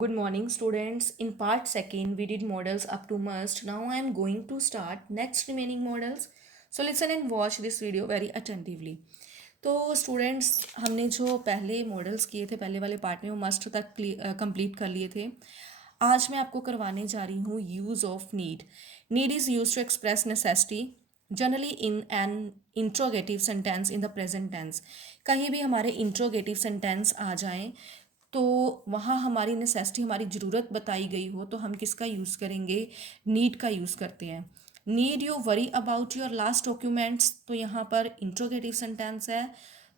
Good morning, students. In part second, we did models up to must. Now I am going to start next remaining models. So listen and watch this video very attentively. तो students हमने जो पहले models किए थे पहले वाले part में वो मस्ट तक कंप्लीट कर लिए थे। आज मैं आपको करवाने जा रही हूँ use of need. Need is use to express necessity generally in an interrogative sentence in the present tense. कहीं भी हमारे इंट्रोगेटिव सेंटेंस आ जाएं तो वहाँ हमारी नेसेसिटी हमारी ज़रूरत बताई गई हो तो हम किसका यूज़ करेंगे, नीड का यूज़ करते हैं। Need you worry about your last documents, तो यहाँ पर इंट्रोगेटिव सेंटेंस है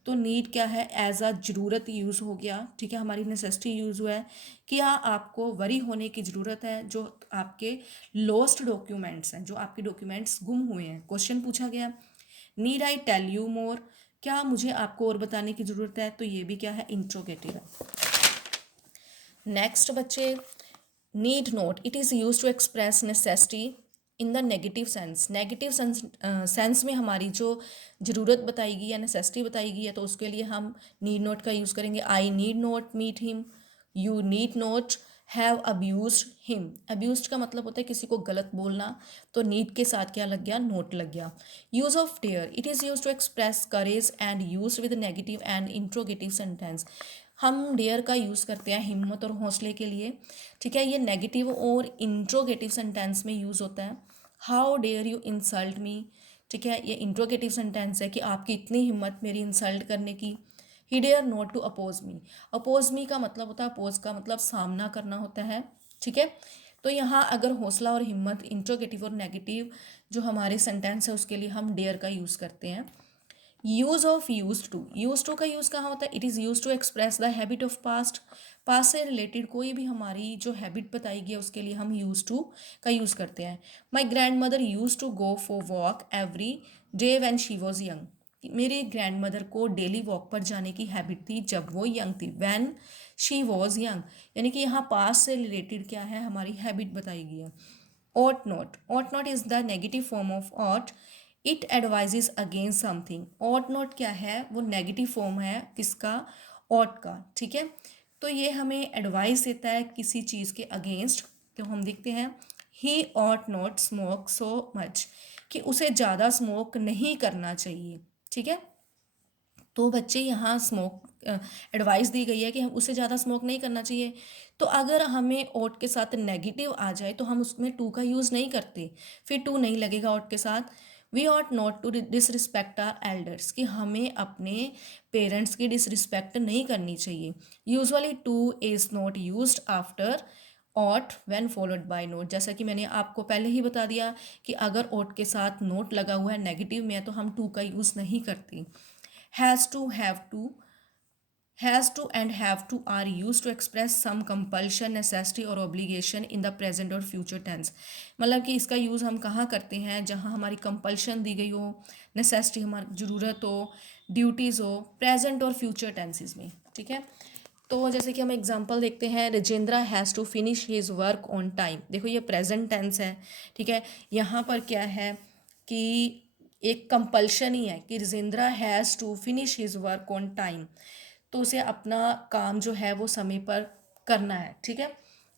तो नीड क्या है, एज अ ज़रूरत यूज़ हो गया। ठीक है, हमारी नेसेसिटी यूज़ हुआ है। क्या आपको वरी होने की ज़रूरत है जो आपके लॉस्ट डॉक्यूमेंट्स हैं, जो आपके डॉक्यूमेंट्स गुम हुए हैं। क्वेश्चन पूछा गया, need I tell you more, क्या मुझे आपको और बताने की ज़रूरत है, तो ये भी क्या है, इंट्रोगेटिव है। नेक्स्ट बच्चे, need not, it is use to express necessity in the negative sense. Negative sense में हमारी जो ज़रूरत बताई गई है, नेसेसिटी बताई गई है, तो उसके लिए हम नीड नोट का यूज़ करेंगे। I need not meet him, you need not have abused him. Abused का मतलब होता है किसी को गलत बोलना, तो नीड के साथ क्या लग गया, नोट लग गया। Use of dare, it is use to express courage and use with negative and interrogative sentence. हम डेयर का यूज़ करते हैं हिम्मत और हौसले के लिए। ठीक है, ये नेगेटिव और इंट्रोगेटिव सेंटेंस में यूज़ होता है। How dare you insult me, ठीक है, ये इंट्रोगेटिव सेंटेंस है कि आपकी इतनी हिम्मत मेरी इंसल्ट करने की। He dare not to oppose me, oppose me का मतलब होता है, अपोज का मतलब सामना करना होता है। ठीक है, तो यहाँ अगर हौसला और हिम्मत इंट्रोगेटिव और नेगेटिव जो हमारे सेंटेंस है उसके लिए हम डेयर का यूज़ करते हैं। यूज ऑफ यूज टू का यूज कहाँ होता है, it is use to express the habit of past. Past से रिलेटेड कोई भी हमारी जो हैबिट बताई गई है उसके लिए हम यूज टू का यूज़ करते हैं। My grandmother use to go for walk every day when she was young, मेरी ग्रैंड मदर को डेली वॉक पर जाने की हैबिट थी जब वो यंग थी। व्हेन शी वॉज यंग, यानी कि यहाँ पास्ट से रिलेटेड क्या है, हमारी हैबिट बताई गई है। ought not is the negative form of ought, it advises against something. ought not क्या है, वो नेगेटिव फॉर्म है किसका, ought का। ठीक है, तो ये हमें एडवाइस देता है किसी चीज़ के अगेंस्ट। तो हम देखते हैं, ही ought not smoke so much, कि उसे ज़्यादा स्मोक नहीं करना चाहिए। ठीक है, तो बच्चे यहाँ स्मोक एडवाइस दी गई है कि हम उसे ज़्यादा स्मोक नहीं करना चाहिए। तो अगर हमें ओट के साथ नेगेटिव आ जाए तो हम उसमें टू का यूज़ नहीं करते, फिर टू नहीं लगेगा ओट के साथ। We ought not to disrespect our elders, कि हमें अपने पेरेंट्स की डिसरिस्पेक्ट नहीं करनी चाहिए। Usually to is not used after ought when followed by not, जैसा कि मैंने आपको पहले ही बता दिया कि अगर ओट के साथ नोट लगा हुआ है नेगेटिव में तो हम टू का यूज़ नहीं करते। has to, have to, has to and have to are used to express some compulsion, necessity और obligation in the present और future tense। मतलब कि इसका यूज़ हम कहाँ करते हैं, जहाँ हमारी कंपल्शन दी गई हो, नेसेसिटी हमारी ज़रूरत हो, ड्यूटीज़ हो, प्रेजेंट और फ्यूचर टेंसेस में। ठीक है, तो जैसे कि हम एग्जांपल देखते हैं, Rajendra has to finish his work on time. देखो ये प्रेजेंट टेंस है। ठीक है, यहाँ पर क्या है कि एक कंपल्शन ही है कि Rajendra has to finish his work on time, तो उसे अपना काम जो है वो समय पर करना है। ठीक है,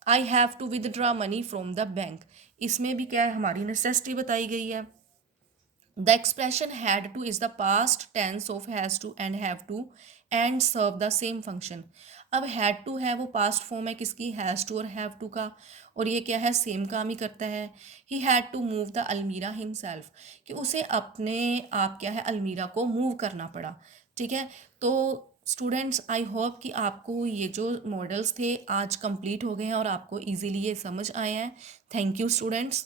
I have to withdraw money from the bank, इसमें भी क्या है, हमारी नेसेसिटी बताई गई है। The expression had to is the past tense of has to and have to and serve the same function. अब हैड टू है वो पास्ट फॉर्म है किसकी, हैज़ टू और हैव टू का, और ये क्या है, सेम काम ही करता है। He had to move the almirah himself, कि उसे अपने आप क्या है, अलमीरा को मूव करना पड़ा। ठीक है, तो स्टूडेंट्स आई होप कि आपको ये जो मॉडल्स थे आज कंप्लीट हो गए हैं और आपको इजीली ये समझ आए हैं। Thank you students.